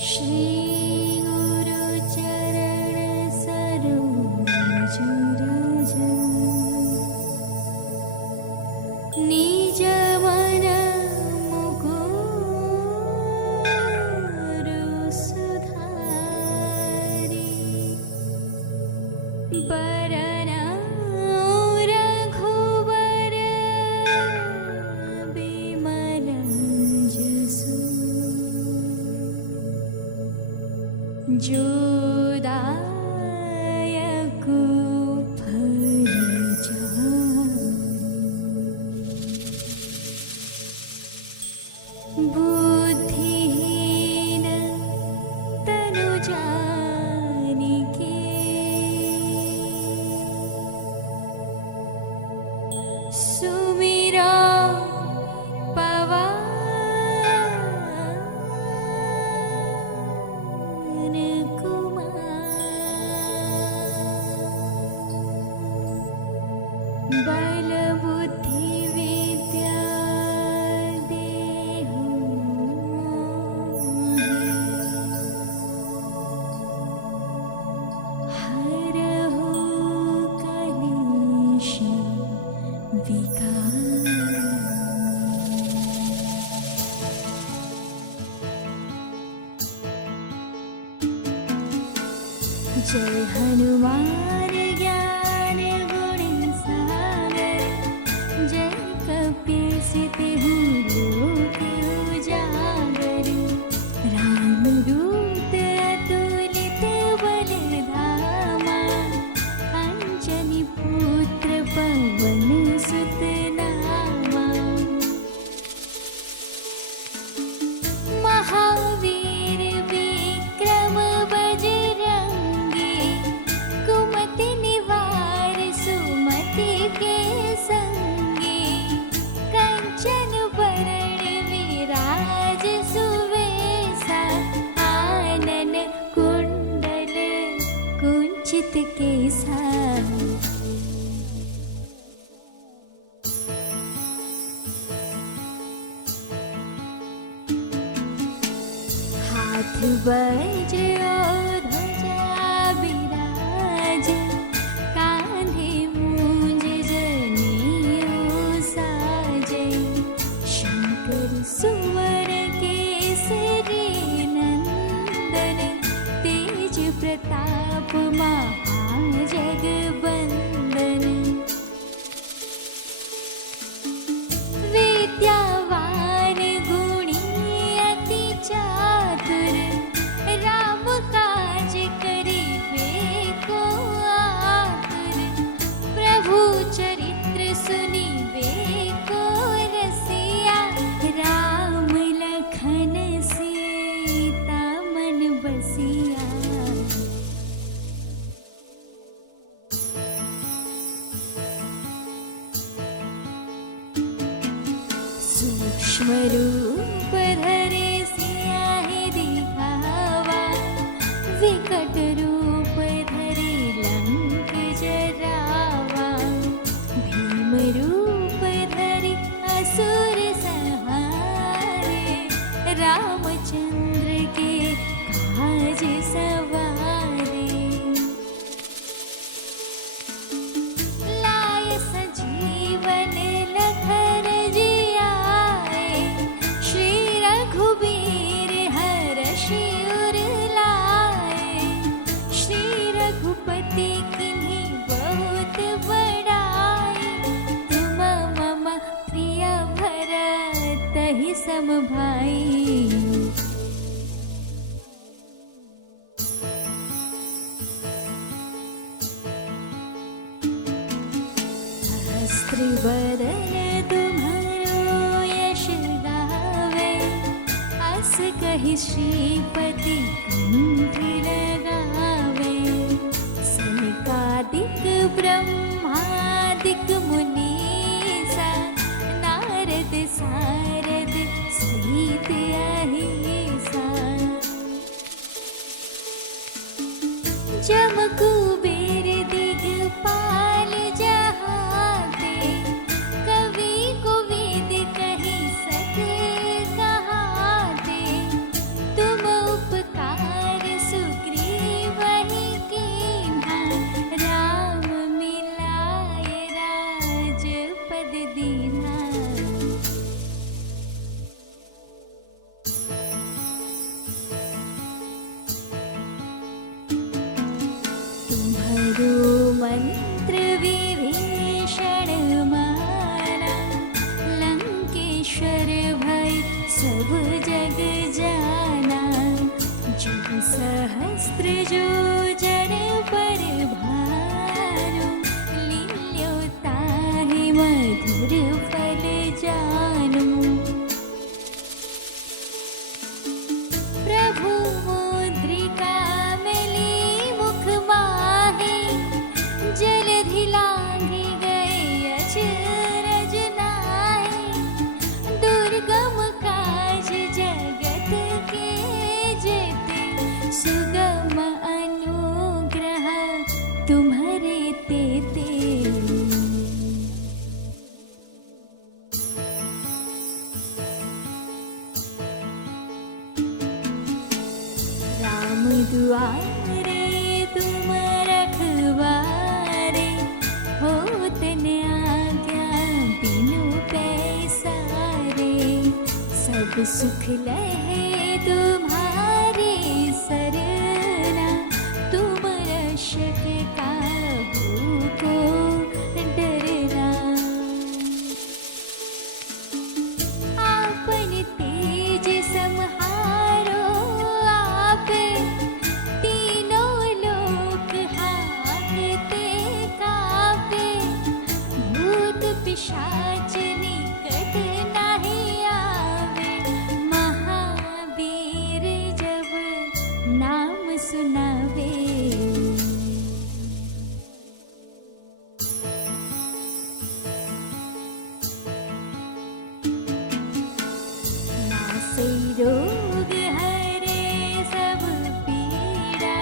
श्री गुरु चरण सरोज रज निज मन मुकुरु सुधारि बरना रघुवर बिमल जसु जो दायक फल जानि बुद्धिहीन तनु जानिके सुमिरा पवन कुमार बल बुद्धि विद्या देहु हरहु कलेश विकार जय हनुमान ज्ञान गुण सागर जय कपीसतिहु लोक उजागर रामदूत अतुलित बल धामा अंजनी पुत्र पवन सुत नामा महावीर विक्रम बजरंगी कुमति निवार सुमति के संगी कंचन बरण विराज सुवेसा आनन कुंडल कुंचित केसा हाथ वज्र और ध्वजा विराज कांधे मूंज जनेऊ साजे शंकर सुवर केसरी नंदन तेज प्रताप महाजगबंदन विद्यावान गुणी अति चातुर राम काज करिबे को आतुर प्रभु चरित्र सुनिबे को रसिया राम लखन सीता मन बसिया सूक्ष्म रूप धरे सियाहि दिखावा विकट रूप धरे लंक जरावा भीम रूप धरे असुर संहारे रामचंद्र के काज सवारे लाय सजीवन लखन जियाए श्री रघुबीर हरषि उर लाए श्री रघुपति किन्हीं बहुत बड़ाई तुम मम प्रिय भरत ही सम भाई सहस्त्र बदन तुम्हारो यश गावे अस कहि श्रीपति कंठ लगावे सनकादिक ब्रह्मादिक मुनीसा नारद सारद सहित अहिसा जम कुबेर दिगपाल जहाते कवि कोविद कहि सके कहाते तुम तुम्हारे तेते। राम दुआरे तुम रखवारे, होत न आज्ञा बिनु पैसारे। सब सुख लहे तुम्हारे सरना, तुम रक्षक काहू को डरना। आपन तेज सम्हारो आपे, तीनों लोक हाँकते कापे। भूत पिशाच निकट नहीं आवे, महावीर जब नाम सुनावे। नासे रोग हरे सब पीड़ा,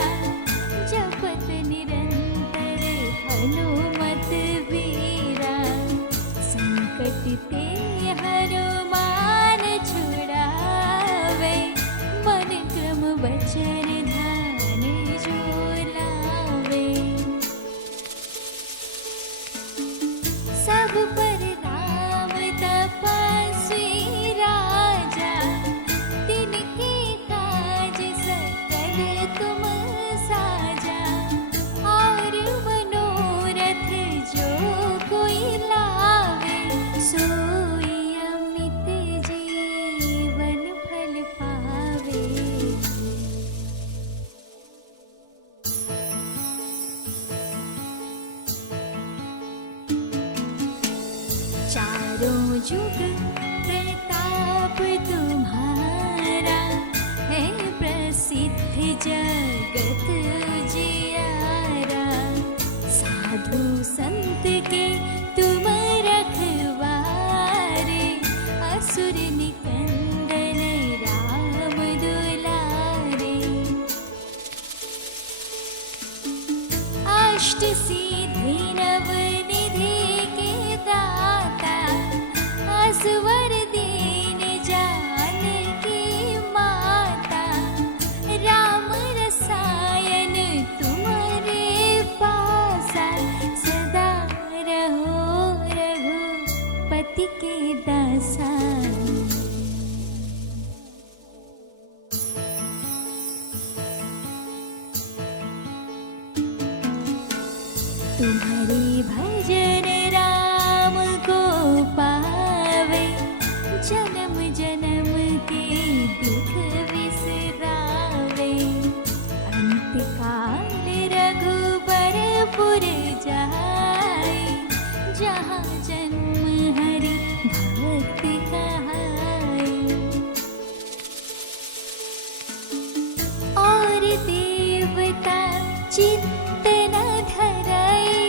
जपत निरंतर हनुमत वीरा। संकट ते हनुमान छुड़ावे, मन क्रम वचन ध्यान जो लावे। सब पर राम तपस्वी राजा, तिनके काज सकल तुम साजा। और मनोरथ जो कोई लावे, सोई अमित जीवन फल पावे। चारों जुग प्रताप तुम्हारा, है प्रसिद्ध जगत जियारा। साधु संत के तुम रखवारे, असुर निकंदन राम दुलारे। अष्ट सिद्धि नव निधि के दाता, असवर दीन जानकी माता। राम रसायन तुम्हारे पासा, सदा रहो रघुपति के दासा। तुम्हारी भजन राम को पावे, जन्म जन्म के दुख विसरावे। अंत काल रघुबरपुर जाए, जहाँ जन्म हरि भक्त कहाए। और देवता चित्त न धराए,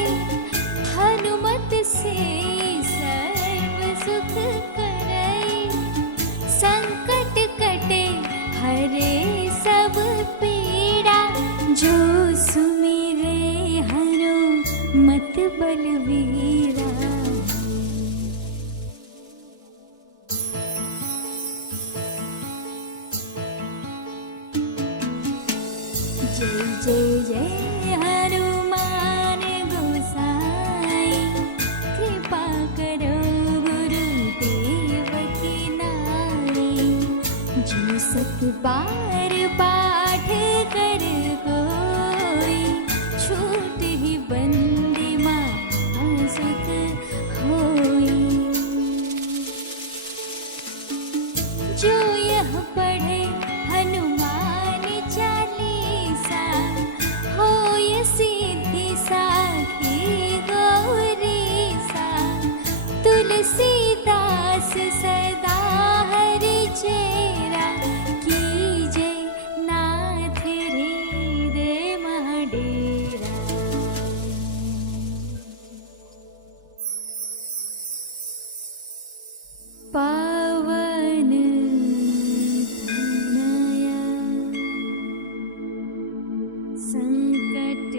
हनुमत से सर्व सुख कराए। संकट कटे हरे सब पीड़ा, जो सुमिरे हनुमत बलवीरा। जय जय जय हनुमान गोसाई, कृपा करो गुरुदेव की नाई। जो सत बार पाठ कर कोई, छूट ही बंदी महासुख होई। जो यह पढ़े हनुमान चालीसा, होय सिद्धि साखी गौरीसा। तुलसीदास सदा हरि चेरा, कीजे नाथ हृदय मह डेरा। पावन तनया संकट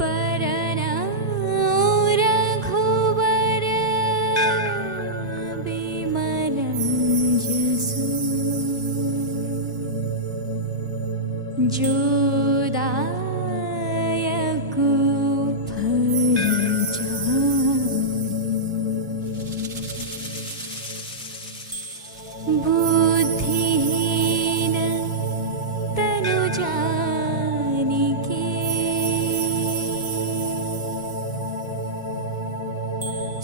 बरना रघुवर बिमल जसु जो दायक फल जानी बुद्धिहीन तनु जानिके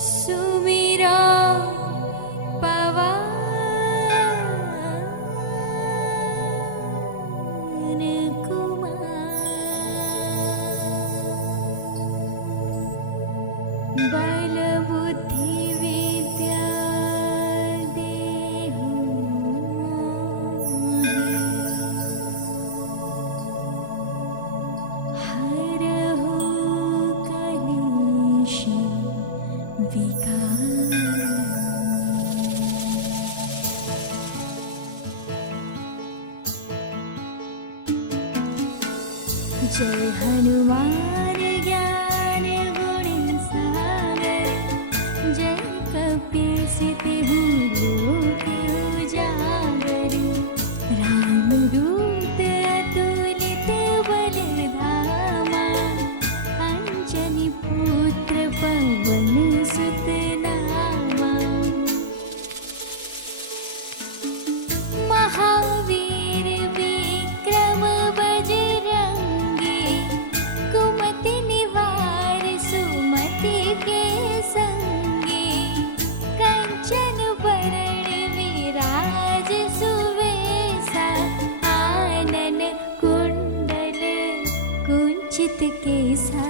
सुमिरा पवन कुमार बल बुद्धि विद्या देहु हरहु कलेश विकार जय हनुमान ज्ञान गुण सागर जय कपीस तिहु लोक उजागर रामदूत अतुलित बल धामा अंजनी पुत्र पवन सुत नामा महावीर विक्रम बजरंगी कुमति निवार सुमति के संगी कंचन बरण विराज सुवेसा आनन कुंडल कुंचित केसा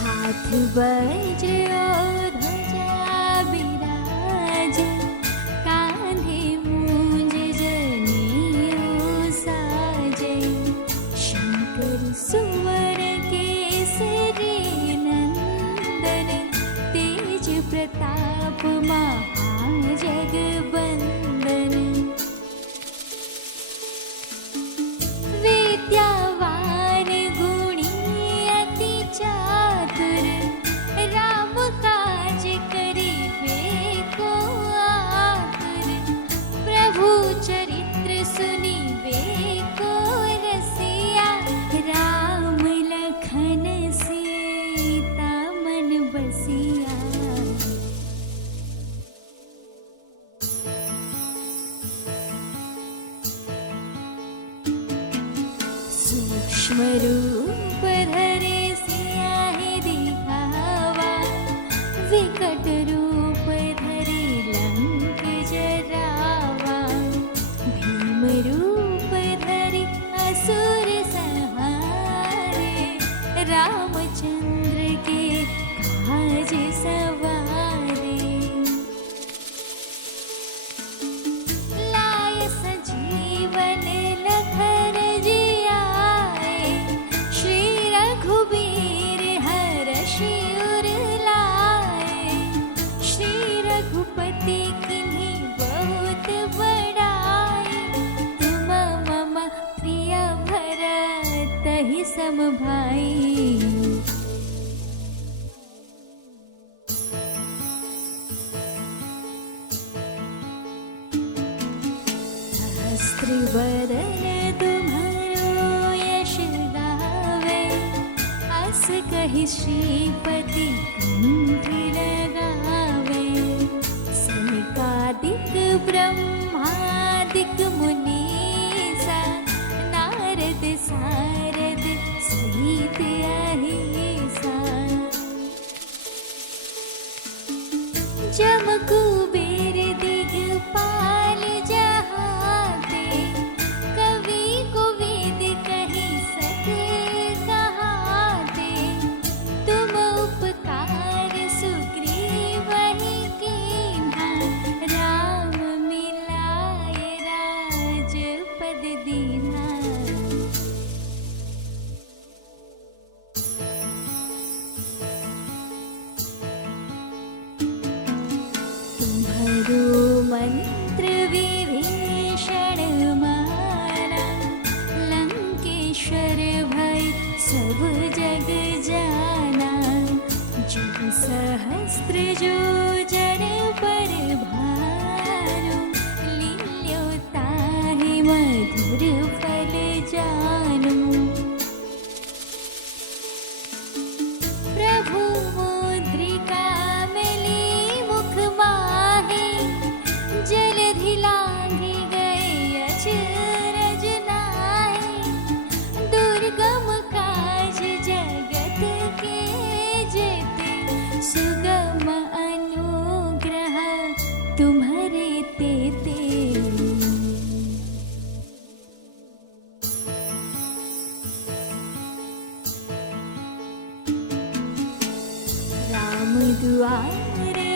हाथ वज्र और ध्वजा बिराज कांधे मूंज जनेऊ साजे शंकर सुवर केसरी नंदन तेज प्रताप महाजगबंदन विद्यावान गुणी अति चातुर राम काज करिबे को आतुर प्रभु चरित्र सुनिबे को रसिया राम लखन सीता मन बसिया सूक्ष्म रूप धरे सियाहि दिखावा विकट रूप धरे लंक जरावा भीम रूप धरे असुर संहारे रामचंद्र के काज सवारे लाय सजीवन लखन जियाए श्री रघुबीर हरषि उर लाए श्री रघुपति किन्हीं बहुत बड़ाई तुम मम प्रिय भरत ही सम भाई सहस्त्रवदन तुम्हारो यश गावे अस कहि श्रीपति कंठ लगावे सनकादिक ब्रह्मादिक मुनीसा नारद सारद सहित अहिसा जम कुबेर दिगपाल जहाते कवि कोविद कहि सके कहाते तुम उपकार सुग्रीवहि कीन्हा राम मिलाए राजपद दीन्हा मंत्र विभीषण माना, लंकेश्वर भय सब जग जाना। जो सहस्त्र जो जन पर भानु, लील्यो ताहि मधुर फल जानु। प्रभु मुद्रिका मिली मुख माहे, जलधि लांघि गए अचरज नाहि। दुर्गम काज जगत के जेते, सुगम अनुग्रह तुम्हरे तेते। राम दुआरे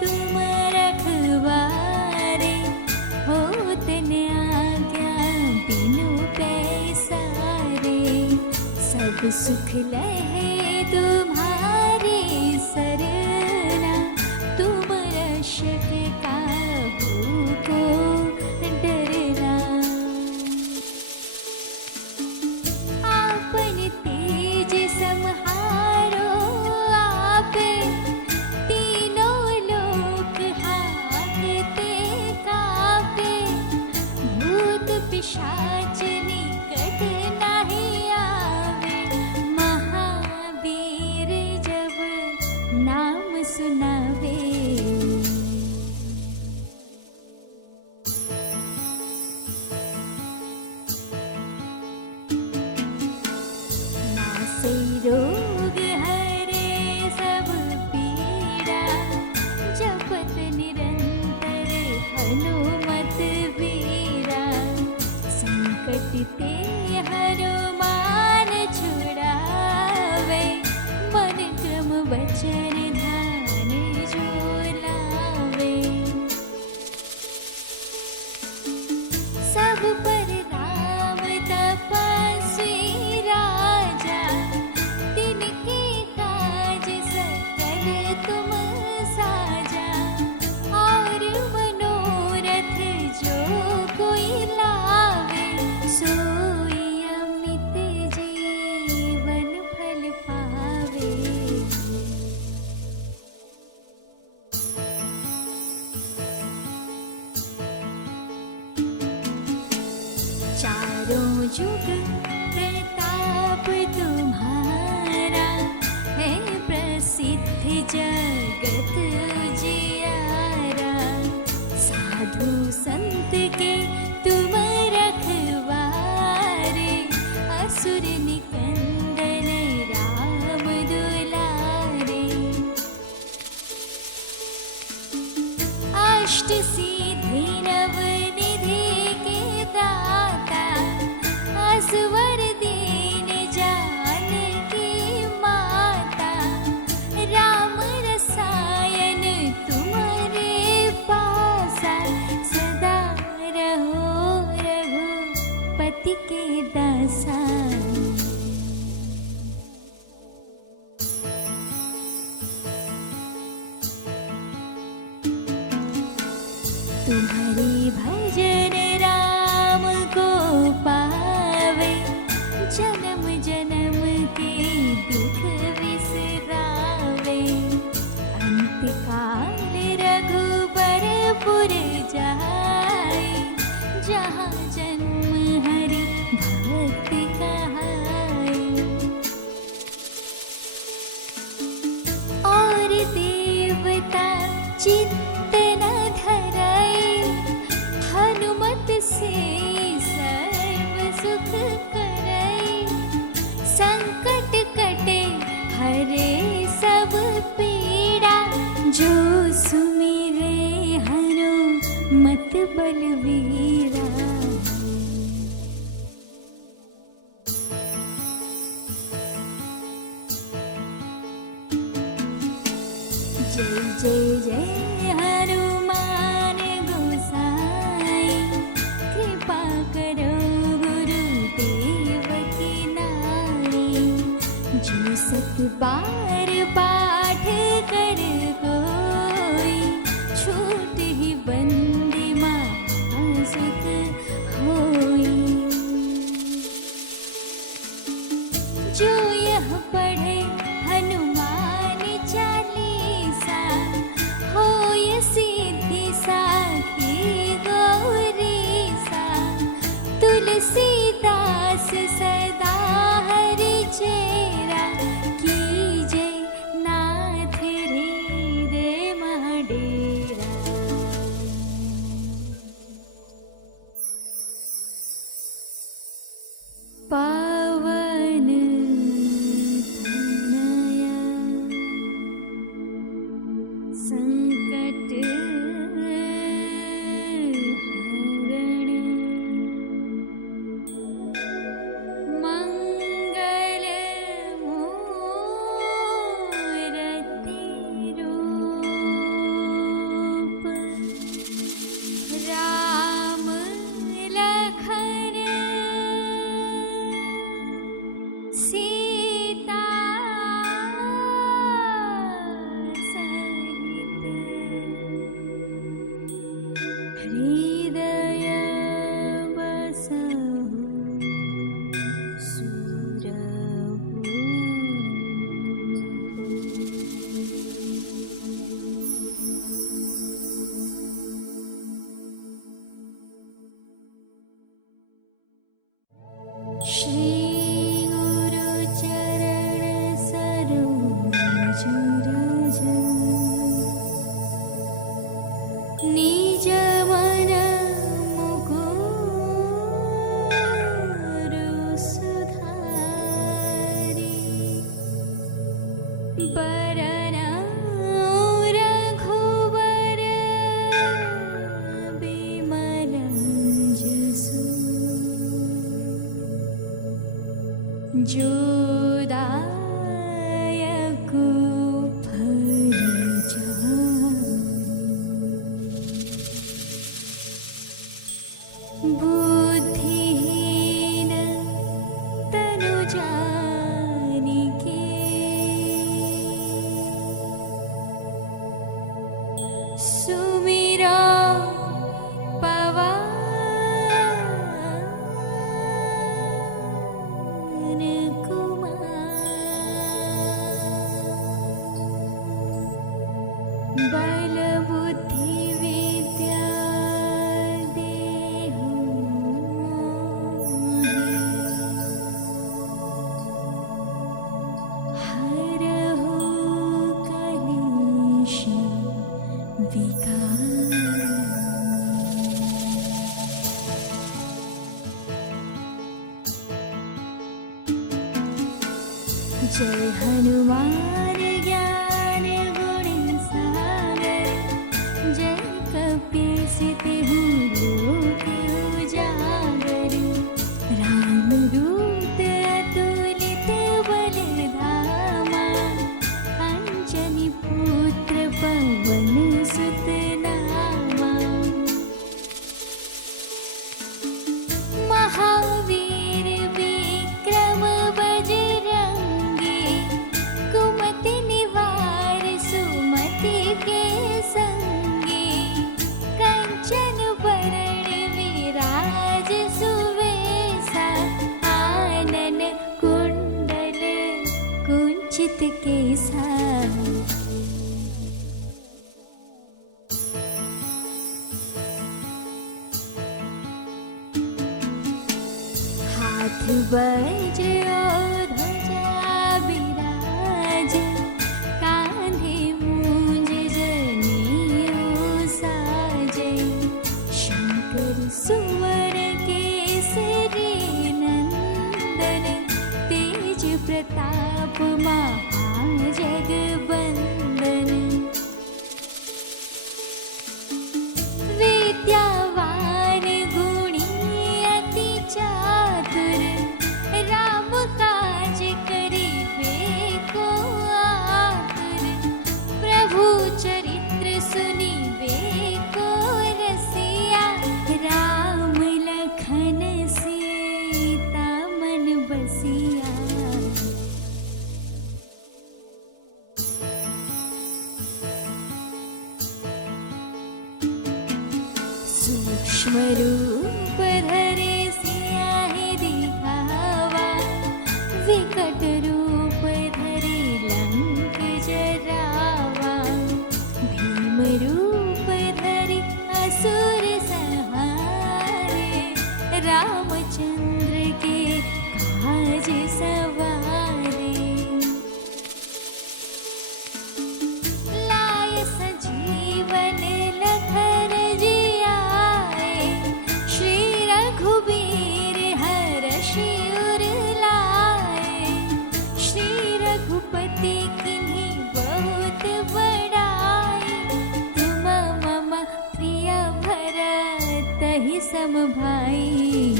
तुम रखवारे, होत न आज्ञा बिनु पैसारे। सब सुख लहे तुम्हारी सरना, तुम रक्षक काहू को डरना। आपन तेज सम्हारो आपे, तीनों लोक हांकते कापे। भूत पिशाच निकट नहीं आवे, महावीर जब नाम सुनावे। नासे रोग हरे सब पीड़ा, जपत निरंतर हनुमत वीरा। संकट ते हनुमान छुड़ावे, मन क्रम वचन ध्यान जो लावे। सब पर राम तपस्वी राजा, तिनके काज सकल तुम साजा। और मनोरथ जो कोई लावे, सोई अमित जीवन फल पावे। चारों जुग प्रताप तुम्हारा, है प्रसिद्ध जगत जियारा। साधु संत के तुम रखवारे, असुर निकंदन राम दुलारे। अष्ट सिद्धि नव निधि के दाता, असवर दीन जानकी माता। राम रसायन तुम्हारे पासा, सदा रहो रघुपति के दासा। तुम्हारी भजन राम को पावे, जन्म जन्म के दुख विसरावे। अंत काल रघुबरपुर जाए, जहाँ जन्म हरि भक्त कहाए। और देवता चित्त न धराए, हनुमत से सर्व सुख कराए। संकट कटे हरे सब पीड़ा, जो सुमिरे हनुमत बलवीरा। जय जय जय हनुमान गोसाई, कृपा करो गुरुदेव की नाई। जो सत बार पाठ कर कोई, छूट ही बंद ही गौरी सा, तुलसीदास सदा हरि चेरा, कीजे नाथ हृदय मह डेरा। पावन तनया संकट हरण, मंगल मूरति रूप, राम लखन सीता सहित, हृदय बसहु सुरभूप। श्री गुरु चरण सरोज रज, निज मन मुकुरु सुधारि, बरनउँ रघुवर बिमल जसु, जो दायक फल जानि, बुद्धिहीन तनु जानिके, सुमिरो पवन कुमार, बल बुद्धि विद्या देहु हरहु कलेश विकार। जय हनुमान ज्ञान गुण सागर, जय कपीस तिहु लोक उजागर, रामदूत अतुलित बल धामा, अंजनी पुत्र पवन सुत नामा, महावीर विक्रम बजरंगी, कुमति निवार सुमति के संगी, कंचन बरण विराज सुवेशा, आनन कुंडल कुंचित केसा। हाथ वज्र और ध्वजा बिराज, कांधे मूंज जनेऊ साजे, शंकर सुवर केसरी नंदन, तेज प्रताप महाजगबंदन, विद्यावान गुणी अति चातुर, राम काज करिबे को आतुर, प्रभु चरित्र सुनिबे को रसिया, राम लखन सीता मन बसिया। सूक्ष्म रूप धरे सियाहि दिखावा, विकट रूप धरे लंक जरावा, भीम रूप धरे असुर कहीं सम भाई।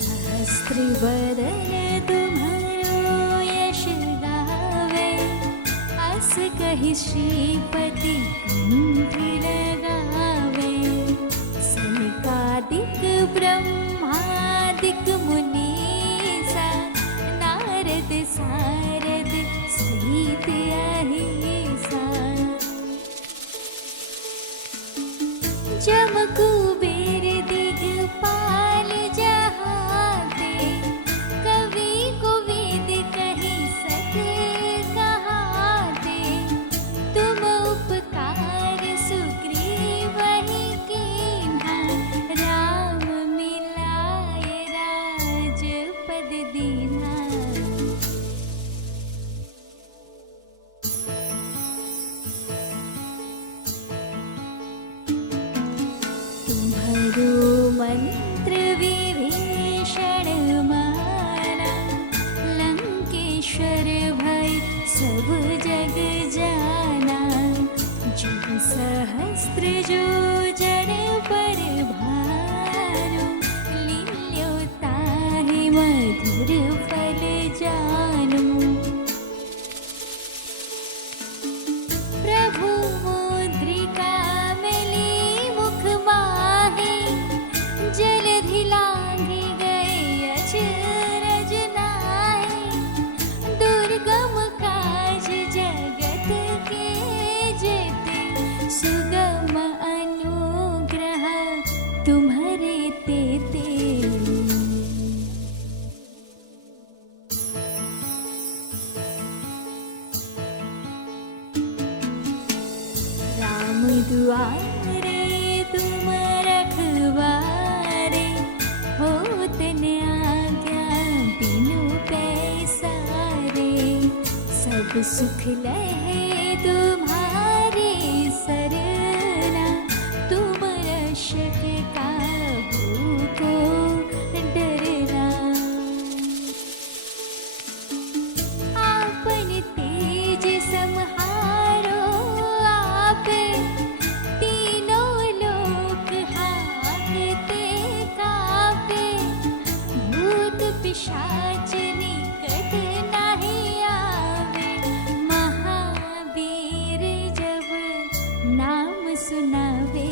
सहस्त्र बदन तुम्हारो यश गावे, अस कहि श्रीपति कंठ लगावे। सनकादिक ब्रह्मादिक मुनीसा, नारद सारद सहित अहिसा। जम कुबेर दिगपाल जहाते, कवि कोविद कहि सत कहाते। तुम उपकार सुग्रीवहि कीन्हा, राम मिलाय राजपद दीन्हा। तुम्हारो मंत्र विभीषण माना, लंकेश्वर भय सब जग जाना। जुग सहस्त्र जो जन पर भानु, लील्यो ताहि मधुर फल जानू। प्रभु मुद्रिका मिली मुख माहि, जलधि लांघि गए अचरज नाहि। दुर्गम काज जगत के जेते, सुगम अनुग्रह तुम्हरे तेते। राम दुआरे तुम रखवारे, होत न आज्ञा बिनु पैसारे। सब सुख लहे तुम्हारी सरना, तुम रक्षक काहू को डरना। आपन तेज सम्हारो आपे, तीनों लोक हांकते कापे। भूत पिशाच निकट नहीं आवे, महावीर जब नाम सुनावे।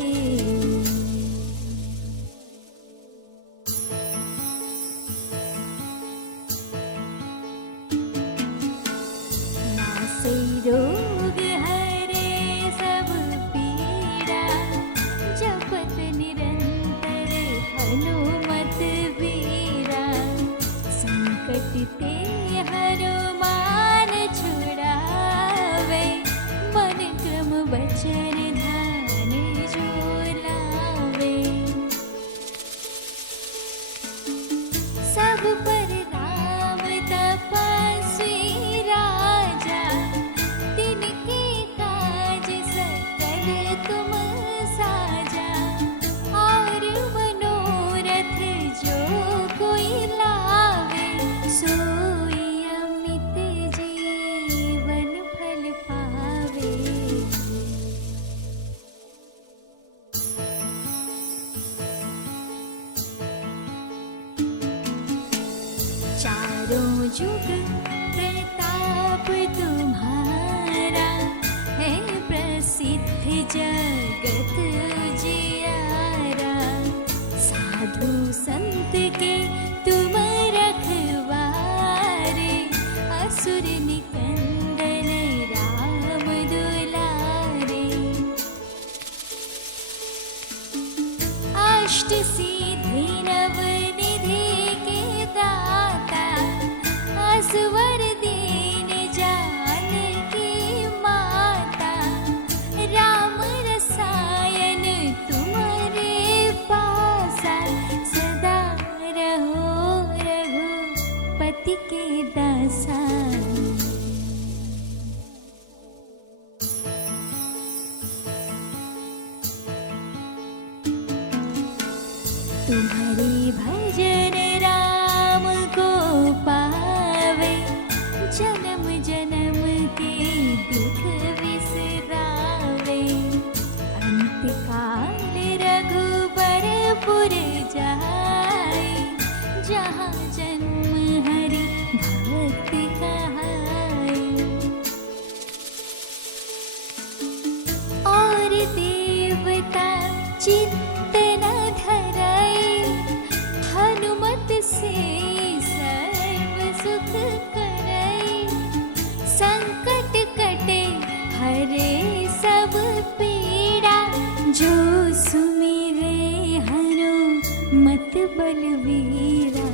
नासै रोग हरे सब पीड़ा, जपत निरंतर हनुमत वीरा। संकट ते हनुमान छुड़ावे, मन क्रम वचन ध्यान जो लावे। सब पर राम तपस्वी राजा, तिनके काज सकल तुम साजा। और मनोरथ जो कोई लावे, सोई अमित जीवन फल पावे। चारों जुग प्रताप तुम्हारा, है प्रसिद्ध जगत जियारा। साधु संत के तुम रखवारे, असुर निकंदन राम दुलारे। अष्ट सिद्धि नव निधि के दाता, असवर दीन जानकी माता। राम रसायन तुम्हारे पासा, सदा रहो रघुपति के दासा। तुम्हारी भजन राम को पावे, जन्म जन्म जहाँ जन्म हरि भक्त कहाए। और देवता चित्त न धराए, हनुमत से सर्व सुख कराए। संकट कटे हरे सब पीड़ा, जो सुमिरे हनुमत बलवीरा।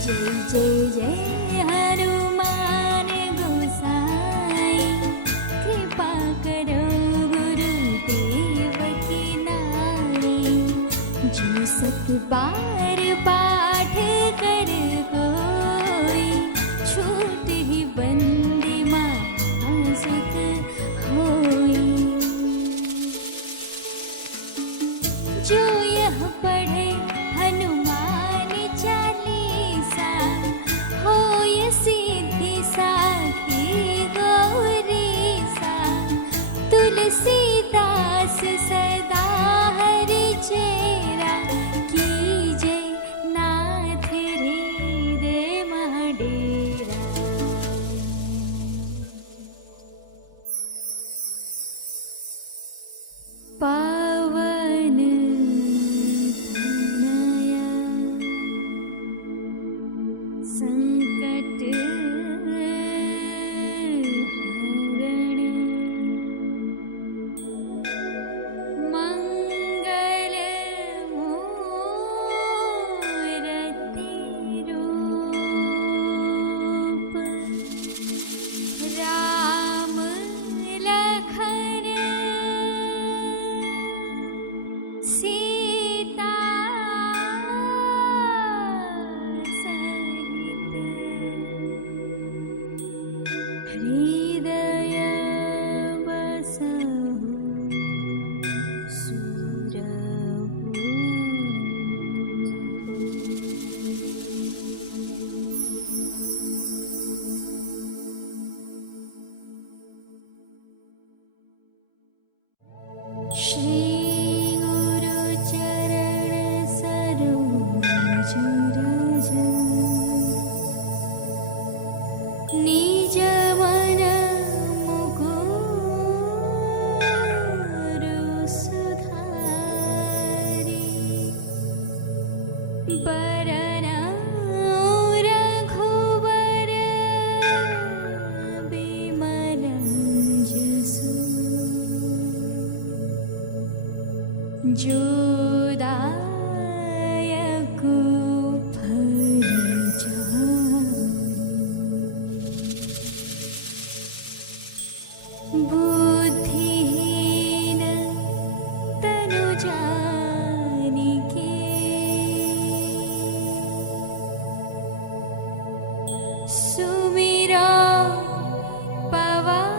जय जय जय हनुमान गोसाई, कृपा करो गुरुदेव की नाई। जो सत बार पाठ कर कोई, छूट ही बंदी महासुख होई। जो यह पढ़े हनुमान चालीसा, होय सिद्धि साखी गौरीसा। तुलसीदास सदा हरि चेरा, कीजे नाथ हृदय मह डेरा। पावन तनया संकट हरण, मंगल मूरति रूप। राम लखन सीता सहित, हृदय बसहु सुरभूप। श्री गुरु चरण सरोज रज, निज मन मुकुरु सुधारि। बरनउँ रघुवर बिमल जसु, जो दायक फल चारि। बुद्धिहीन तनु जानिके, सुमिरो पवन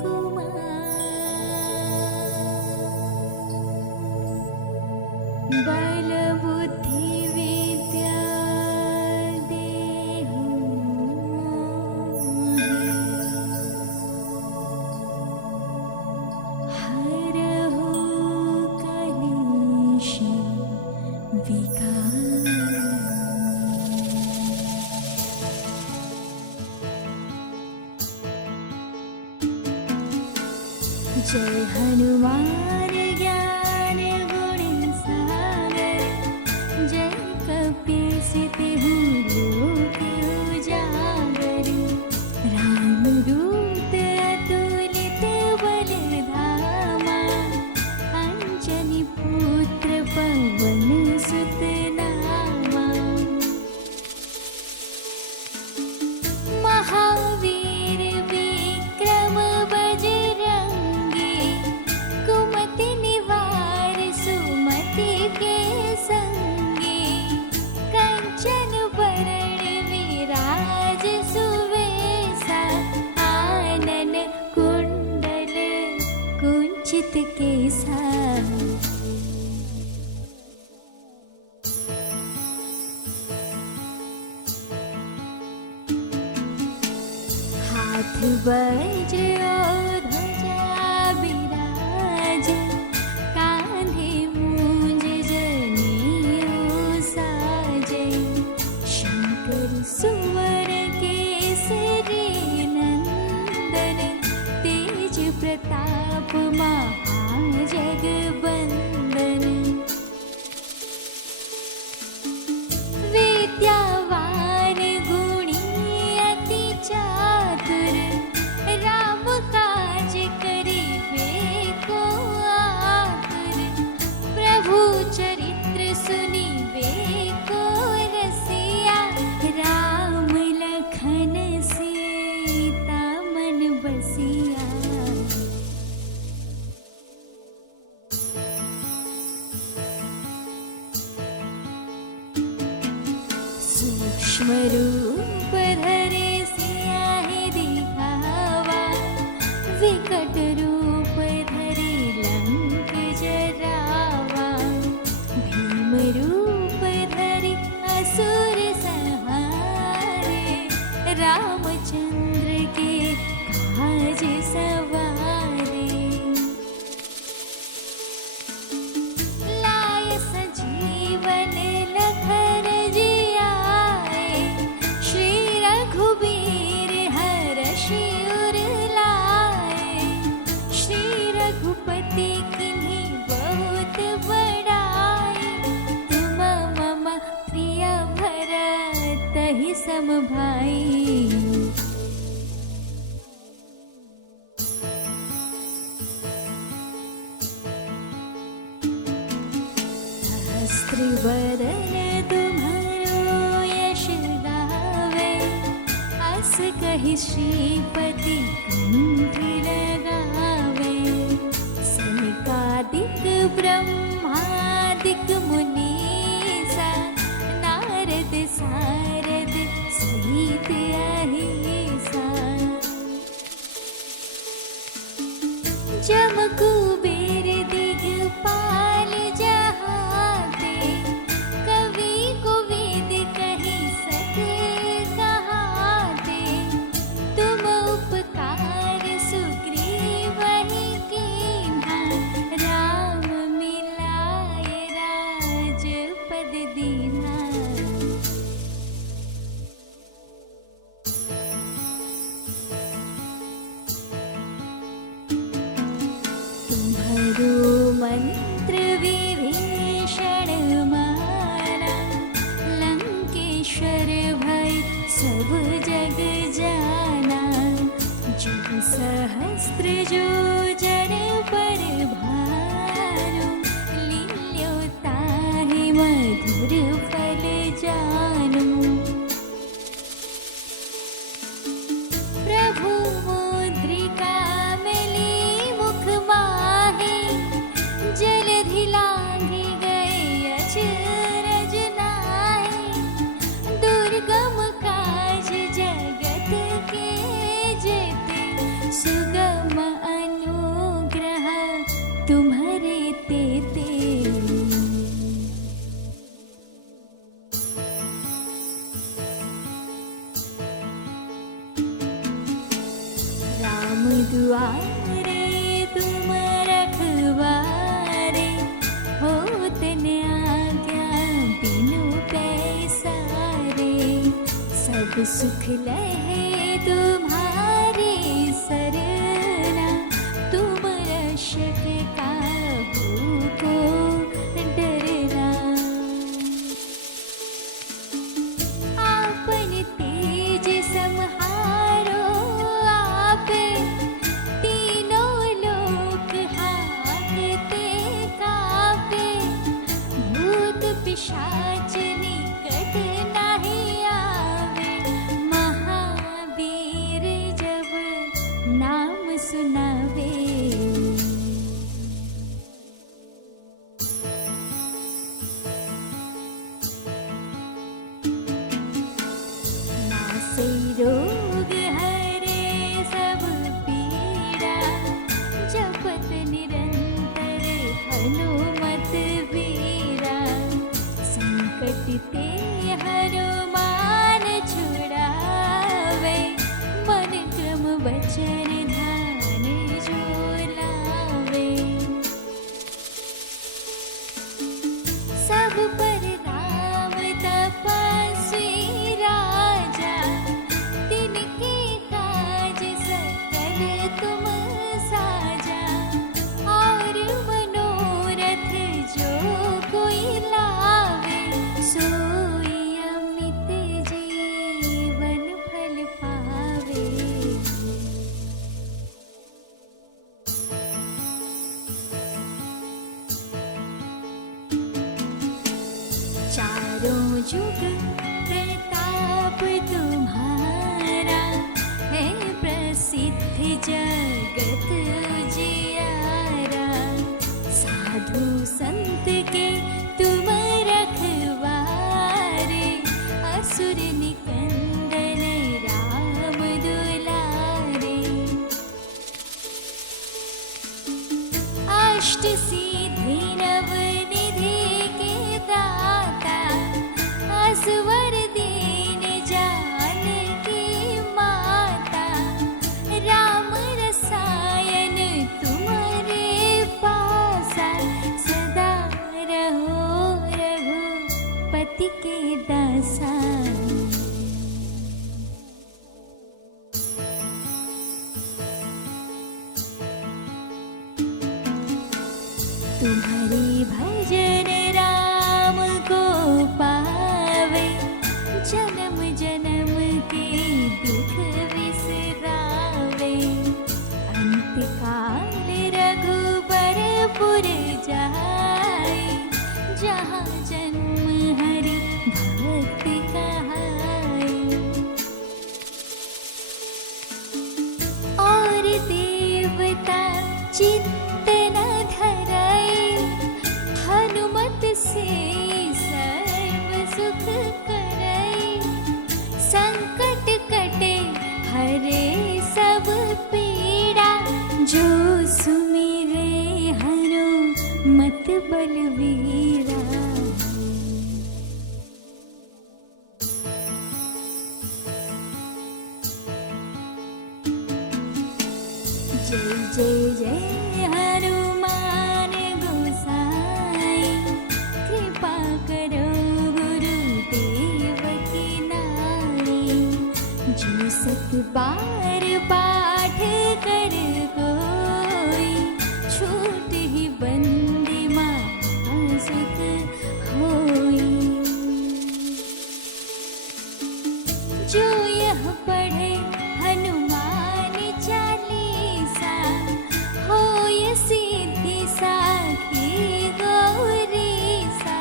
कुमार। बल बुद्धि विद्या देहु हरहु कलेश विकार। जय हनुमान ज्ञान गुण सागर, जय कपीस तिहु लोक उजागर। रामदूत अतुलित बल धामा, अंजनी पुत्र पवन सुत नामा। महावीर विक्रम बजरंगी, कुमति निवार सुमति के संगी। कंचन बरण विराज सुवेशा, आनन कुंडल कुंचित केसा। वज्र ध्वजा बिराज, कांधे मूंज जनेऊ साजे। शंकर सुवर केसरी नंदन, तेज प्रताप महाजगबंदन। विद्यावान गुणी अति चातुर, राम काज करिबे को आतुर। प्रभु चरित्र सुनिबे को रसिया, राम लखन सीता मन बसिया। सूक्ष्म रूप धरे सियाहि दिखावा, विकट रूप धरे लंक जरावा। भीम रूप धरे असुर संहारे, रामचंद्र के काज सवारे। लाय सजीवन लखन जियाए, श्री रघुबीर हरषि उर लाए। श्री रघुपति किन्हीं बहुत बड़ाई, तुम मम प्रिय भरतहि सम भाई। सहस्त्रवदन तुम्हारो यश गावे, अस कहि श्रीपति कंठ लगावे। सनकादिक ब्रह्मादिक मुनीसा, नारद सारद सहित अहिसा। जम कुबेर दिगपाल जहाते, कवि कोविद कहि सके कहाते। तुम उपकार सुग्रीवहि कीन्हा, राम मिलाए राजपद दीन्हा। तुम्हारो मंत्र विभीषण माना, लंकेश्वर भय सब जग जाना। जुग सहस्त्र जो जन पर भानु, लील्यो ताहि मधुर फल जानू। प्रभु मुद्रिका मिली मुख माहे, जलधि लांघि गए अचरज नाहि। दुर्गम काज जगत के जेते, सुगम अनुग्रह तुम्हरे तेते। राम दुआरे तुम रखवारे, होत न आज्ञा बिनु पैसारे। सब सुख लहे तुम्हारी सरना, तुम रक्षक काहू को डरना। आपन तेज सम्हारो आपे, तीनों लोक हांकते कापे। भूत पिशाच निकट नहीं आवे, महावीर जब नाम सुनावे। नासे रोग हरे सब पीड़ा, जपत निरंतर हनुमत वीरा। संकट ते हनुमान छुड़ावे, मन क्रम बचन जुग प्रताप तुम्हारा है प्रसिद्ध जगत उजियारा। साधु संत के तुम रखवारे असुर निकंदन राम दुलारे। अष्ट सिद्धि नवनिधि के दाता असवर दीन जानकी माता। राम रसायन तुम्हारे पासा सदा रहो रघुपति के दासा। तुम्हारी भजन राम को पावे जन्म जन्म के दुख विसरावे। अंतकाल रघुबरपुर जाए जहाँ जन्म हरि भक्त कहाए। और देवता चित्त न धराए हनुमत से सर्व सुख कराए। संकट कटे हरे सब पीड़ा जो सुमिरे हनुमत बलवीरा। जय जय जय हनुमान गोसाई कृपा करो गुरुदेव की नाई। जो सत बार पाठ कर कोई छूट ही बंदी महासुख होई। जो यह पढ़े हनुमान चालीसा होय सिद्धि साखी गौरीसा।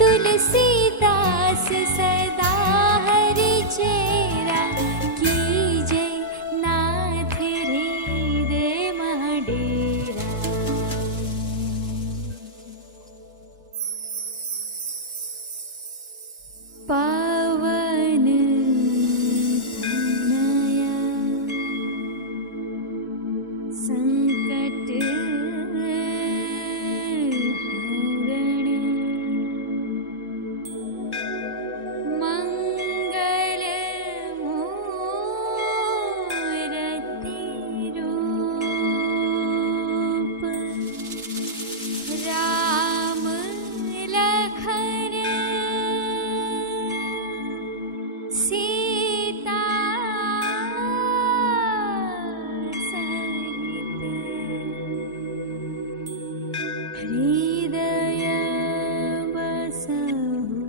तुलसीदास सदा हरि चेरा कीजे नाथ हृदय मह डेरा। पावन तनया संकट हरण मंगल मूरति रूप। राम लखन सीता सहित हृदय बसहु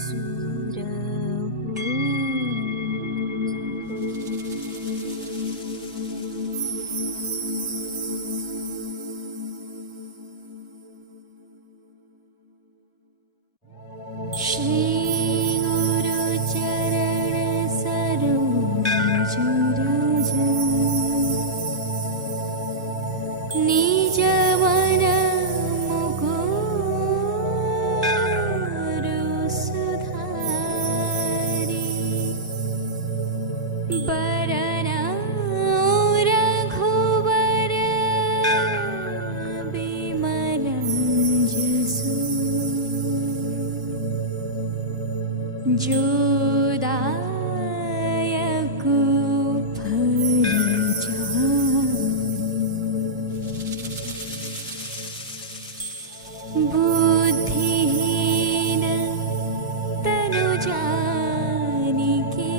सुरभूप। श्री गुरु चरण सरोज रज निज मन मुकुरु सुधारि। बरनउँ रघुवर बिमल जसु। जो दायक फल जानि। बुद्धिहीन तनु जानिके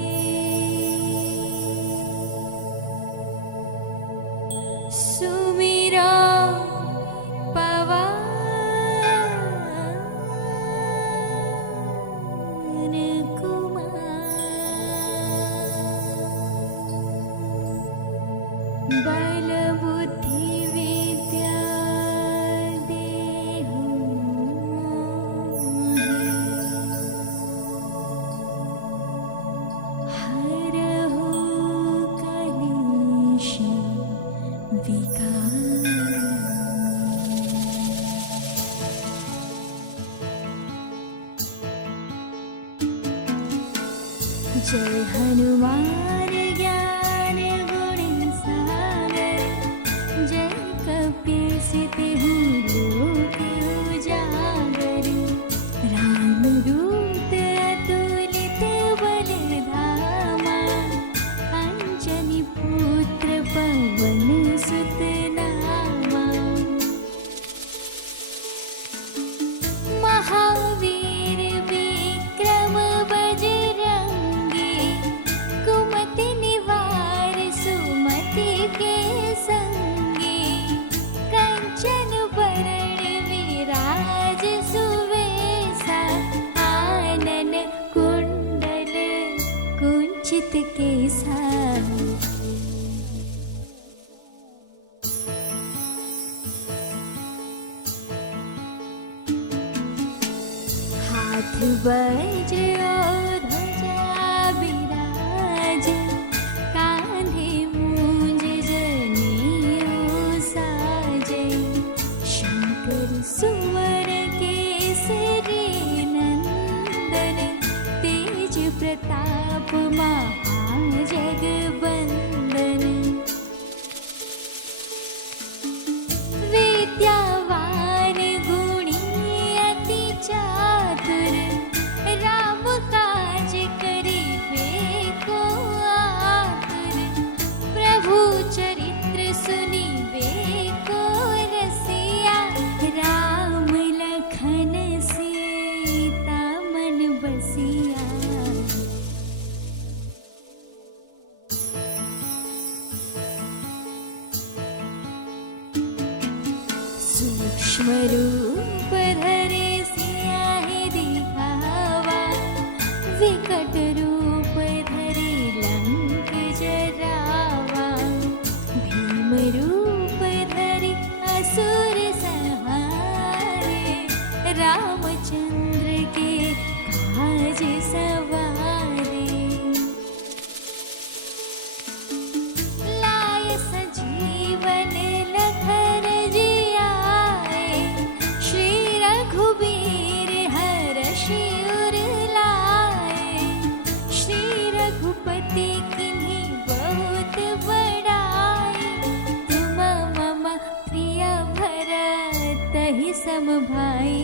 सुमिरो पवन कुमार। बल बुद्धि विद्या देहु मोहि। जय हनुमान ज्ञान गुण सागर, जय कपीस तिहु लोक उजागर। रामदूत अतुलित बल धामा, अंजनी पुत्र पवन सुत नामा। महावीर विक्रम बजरंगी, कुमति निवार सुमति के संगी। कंचन बरण विराज सुवेशा, आनन कुंडल कुंचित केसा। हाथ वज्र और ध्वजा बिराज, कांधे मूंज जनेऊ साजे। शंकर सुवर केसरी नंदन, तेज प्रताप महाजगबंदन। विद्यावान गुणी अति चातुर, राम काज करिबे को आतुर। प्रभु चरित्र सुनिबे को रसिया, राम लखन सीता मन बसिया। सूक्ष्म रूप धरे सियाहि दिखावा, विकट रूप धरे लंक जरावा। भीम रूप धरे असुर संहारे, रामचंद्र के काज सवारे। लाय सजीवन लखन जियाए, श्री रघुबीर हरषि उर लाए। श्री रघुपति किन्हीं बहुत बड़ाई, तुम मम प्रिय भरत सम भाई।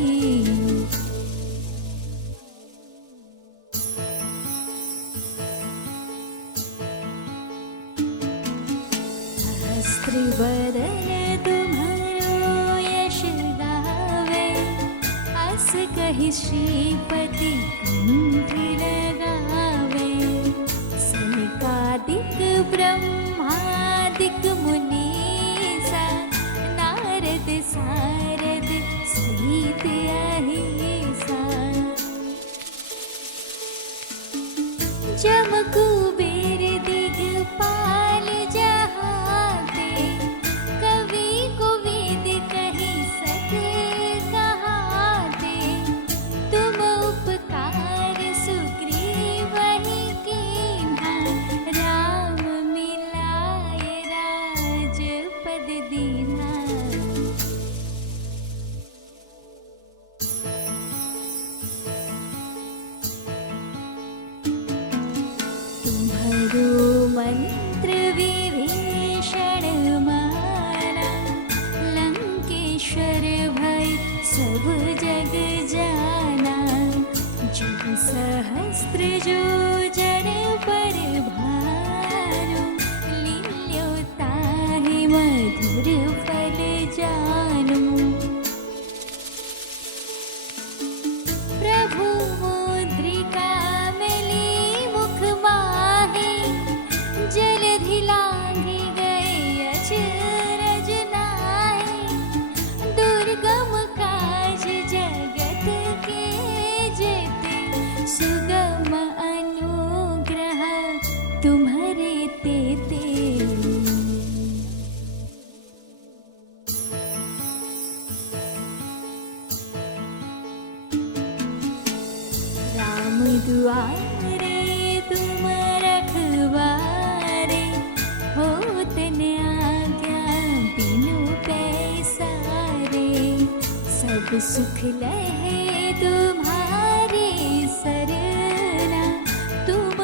सहस्त्र बदन तुम्हारो यश गावे, अस कहि श्रीपति कंठ लगावे। सनकादिक ब्रह्मादिक मुनीसा, नारद सारद सहित अहिसा। जम कुबेर दिगपाल जहाते, कवि कोविद कहि सके कहाते। तुम उपकार सुग्रीवहि कीन्हा, राम मिलाय राजपद दीन्हा। तुम्हारो मंत्र विभीषण माना, लंकेश्वर भय सब जग जाना। जुग सहस्त्र जो जन पर भानु, लील्यो ताहि मधुर फल जानू। प्रभु मुद्रिका मिली मुख माहि, जलधि लांघि गए अचरज नाहि। दुर्गम काज जगत के जेते, सुगम अनुग्रह तुम्हारे तेते। राम दुआरे तुम रखवारे, होत न आज्ञा बिनु पैसारे। सब सुख लहे तुम्हारी सरना, तुम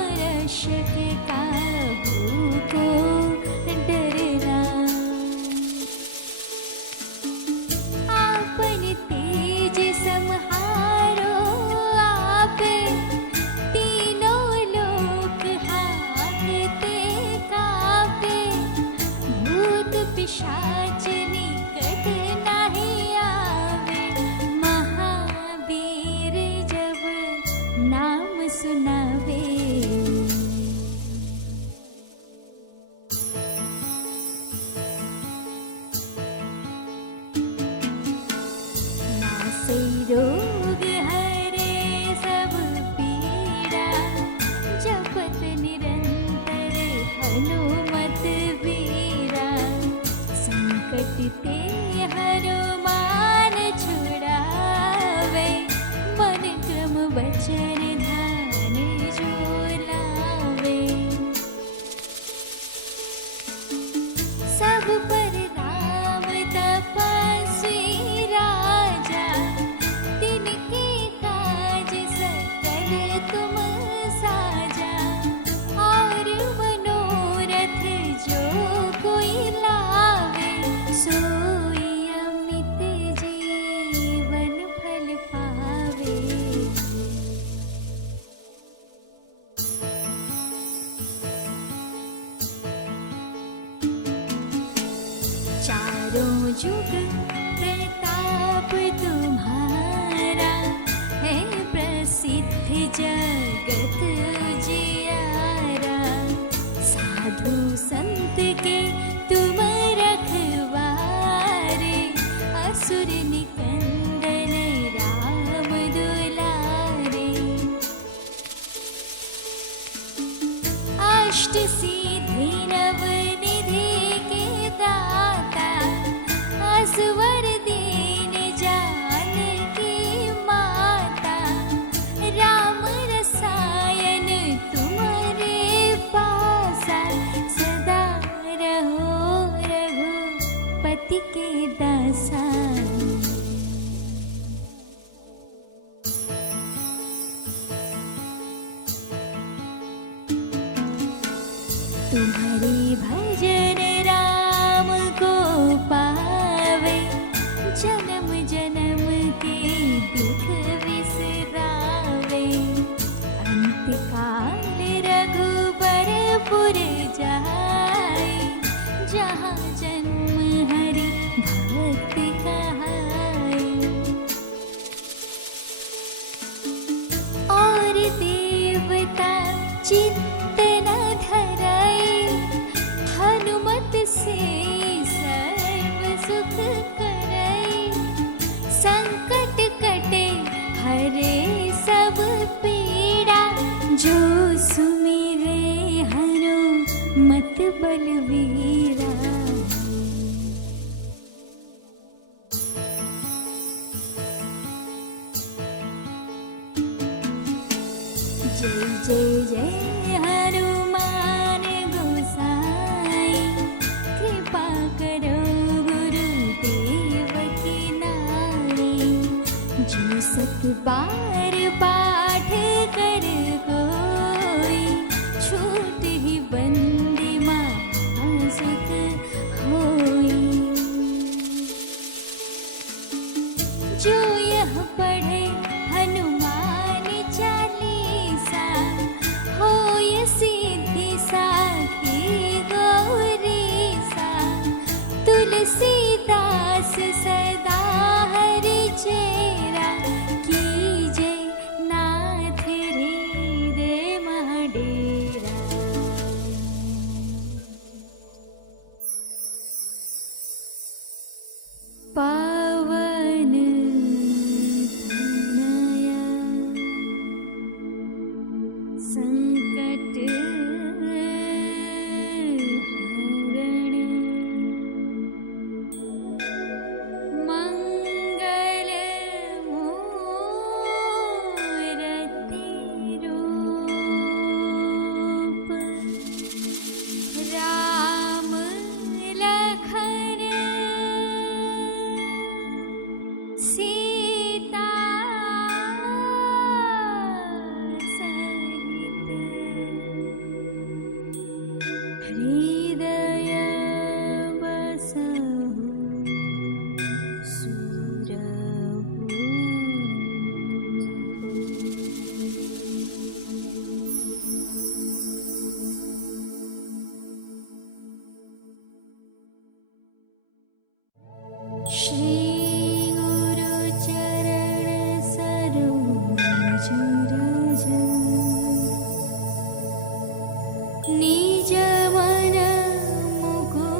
सब पर राम तपस्वी राजा, तिनके काज सकल तुम साजा। और मनोरथ जो कोई लावे, सोई अमित जीवन फल पावे। चारों जुग प्रताप तुम्हारा, है प्रसिद्ध जगत जियारा। साधु संत के तुम रखवारे, असुर निकंदन राम दुलारे। अष्ट सिद्धि नव निधि के दाता, असवर दीन जानकी माता। राम रसायन तुम्हारे पासा, सदा रहो रघुपति के दासा। तुम्हारी भजन राम को पावे, जन्म जन्म के दुख विसरावे। अंत काल रघुबरपुर जाए, जहाँ जन्म हरि भक्त कहाए। और देवता चित्त न धराए, हनुमत से सर्व सुख कराए। संकट कटे हरे सब पीड़ा, जो सुमिरे हनुमत बलवीरा। जय जय जय हनुमान गोसाई, कृपा करो गुरुदेव की नाई। जो सत बार पाठ कर कोई, छूट ही बंदी महासुख होई। जो यह पढ़े हनुमान चालीसा, होय सिद्धि साखी गौरीसा। तुलसीदास सदा हरि चेरा, कीजे नाथ हृदय मह डेरा। पावन तनया संकट हरण, मंगल मूरति रूप। राम लखन सीता सहित, हृदय बसहु सुरभूप। श्री गुरु चरण सरोज रज, निज मन मुकुरु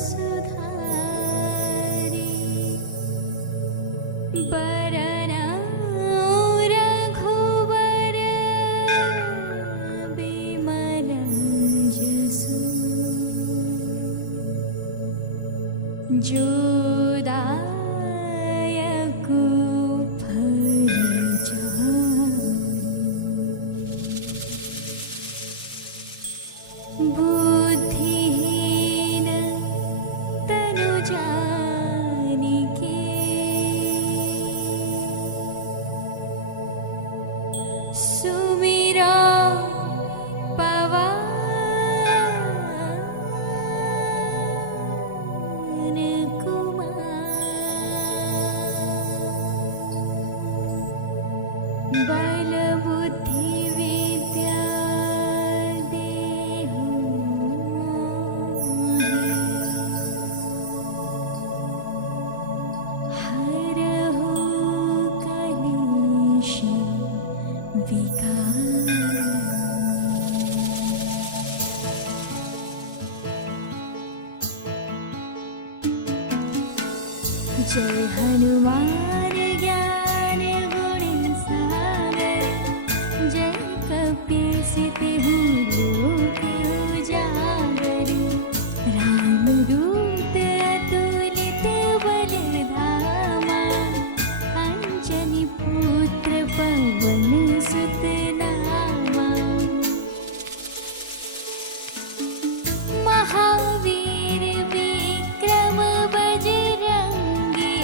सुधारि। बरनउँ रघुवर बिमल जसु, जो दायक फल चारि। जय हनुमान ज्ञान गुण सागर, जय कपीस तिहु लोक उजागर। रामदूत अतुलित बल धामा, अंजनी पुत्र पवन सुत नामा। महावीर विक्रम बजरंगी,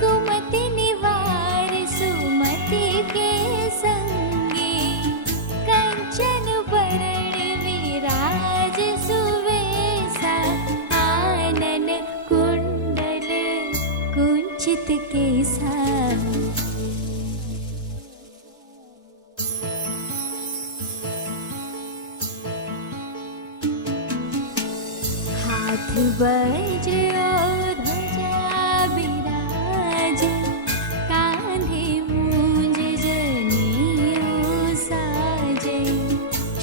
कुमति निवार सुमति के संगी। कंचन बरण विराज सुवेशा, आनन कुंडल कुंचित केसा। हाथ वज्र और ध्वजा बिराज, कांधे मूंज जनेऊ साजे।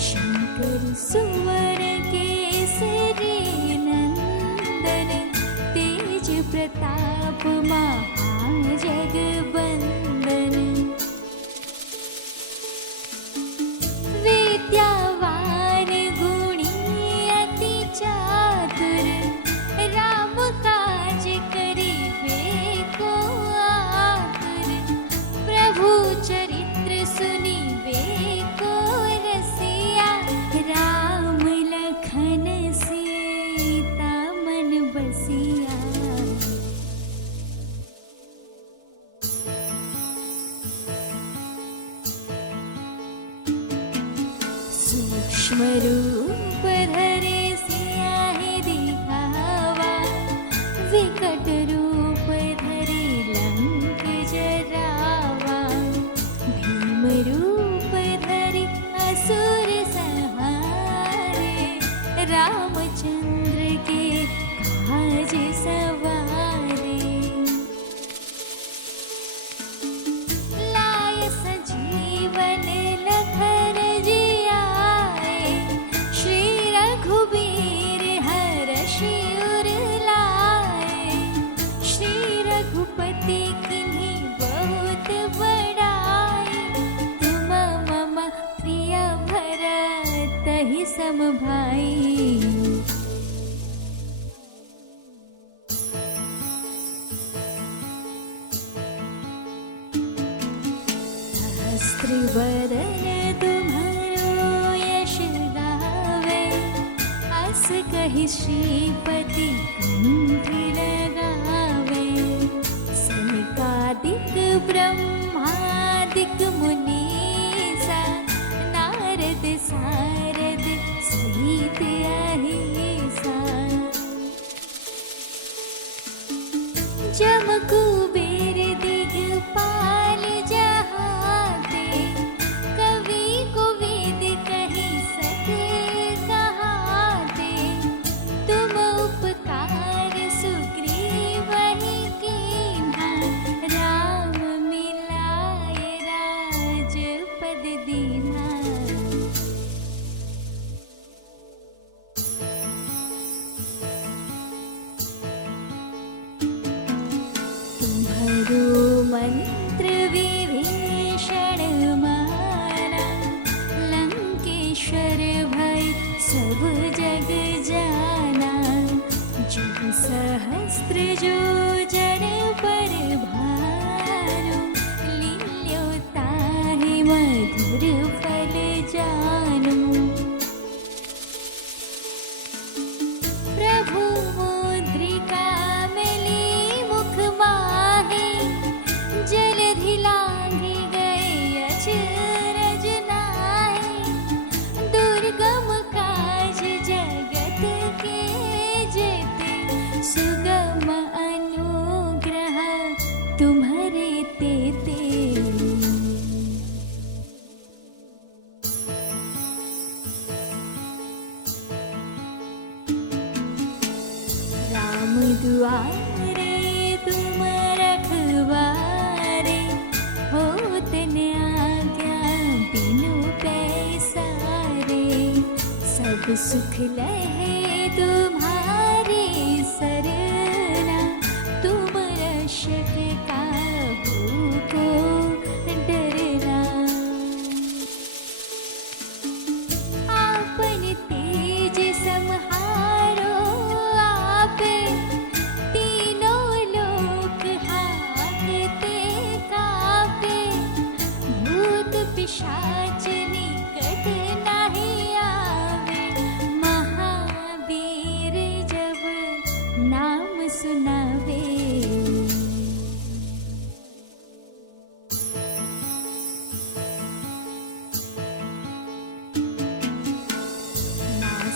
शंकर सुवर केसरी नंदन, तेज प्रताप महाजगबंदन। विद्यावान गुणी अति चातुर, राम काज करिबे को आतुर। प्रभु चरित्र सुनिबे को रसिया, राम लखन सीता मन बसिया। सूक्ष्म रूप धरे सियाहि दिखावा, विकट रूप धरे लंक जरावा। भीम रूप धरे असुर संहारे, रामचंद्र के काज सवारे। लाय सजीवन लखन जियाए, श्री रघुबीर हरषि उर लाए। श्री रघुपति किन्हीं बहुत बड़ाई, तुम मम प्रिय भरत सम भाई। सहस्त्र बदन तुम्हारो यश गावे, अस कहि श्रीपति कंठ लगावे। सनकादिक ब्रह्मादिक मुनीसा, नारद सारद सहित अहिसा। जम कुबेर दिगपाल जहाते, कवि कोविद कहि सके कहाते। तुम उपकार सुग्रीवहि कीन्हा, राम मिलाए राजपद दीन्हा। तुम्हारो मंत्र विभीषण माना, लंकेश्वर भय सब जग जाना। जो सहस्त्र जो जन पर भानु, लील्यो ताहि मधुर फल जानू। प्रभु मुद्रिका मिली मुख माहे, जलधि लांघि गए अचरज नाहि। दुर्गम काज जगत के जेते, सुगम अनुग्रह तुम्हारे तेते। राम दुआरे तुम रखवारे, होत न आज्ञा बिनु पैसारे। सब सुख लहे तुम्हारी सरना, तुम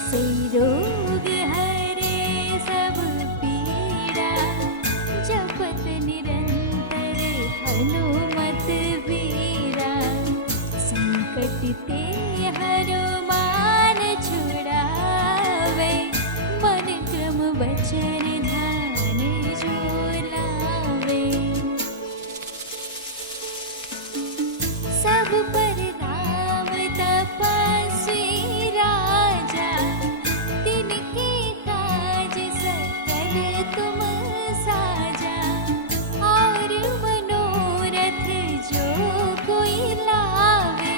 से रोग हरे सब पीड़ा, जपत निरंतर हनुमत वीरा। संकट ते हनुमान छुड़ावे, मन क्रम वचन ध्यान जो लावे। सब पर राम तपस्वी राजा, तिनके काज सकल तुम साजा। और मनोरथ जो कोई लावे,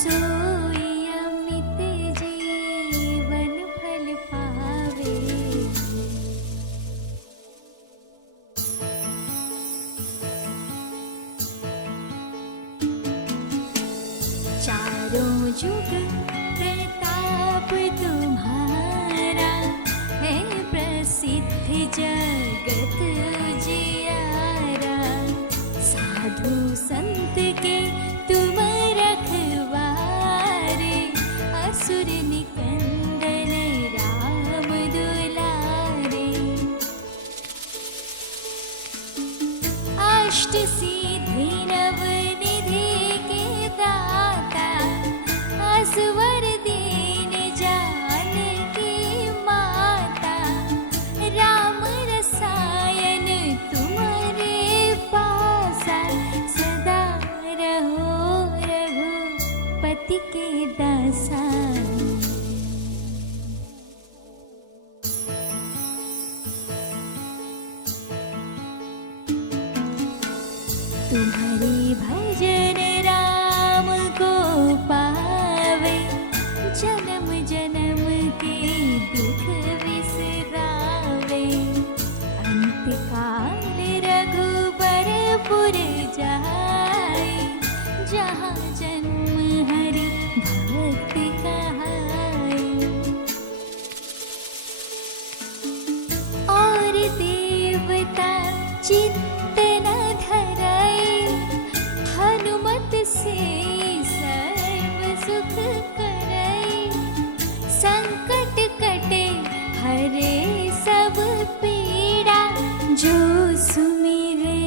सोई अमित जीवन फल पावे। चारों जुग प्रताप तुम्हारा, है प्रसिद्ध जगत जियारा। साधु संत के तुम रखवारे, असुर निकंदन राम दुलारे। अष्ट सिद्धि नव निधि के दाता, असवर दीन जानकी माता। राम रसायन तुम्हारे पासा, सदा रहो रघुपति के दासा। तुम्हारी भजन राम को पावे, जन्म जन्म के दुख विसरावे। अंत काल रघुबरपुर जाए, जहाँ जन्म हरि भक्त कहाए। और देवता चित्त न धराए, हनुमत से सर्व सुख कराए। संकट कटे हरे सब पीड़ा, जो सुमिरे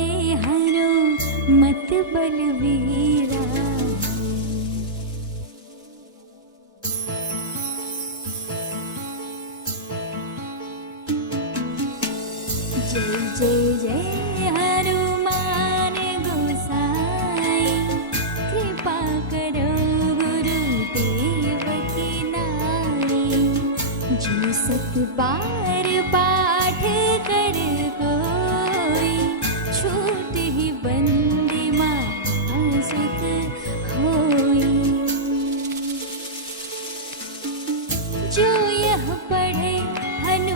हनुमत बलवीरा। जय जय जय हनुमान गोसाई, कृपा करो गुरुदेव की नाई। जो सत बार पाठ कर कोई, छूट ही बंदी महासुख होई। जो यह पढ़े हनुमान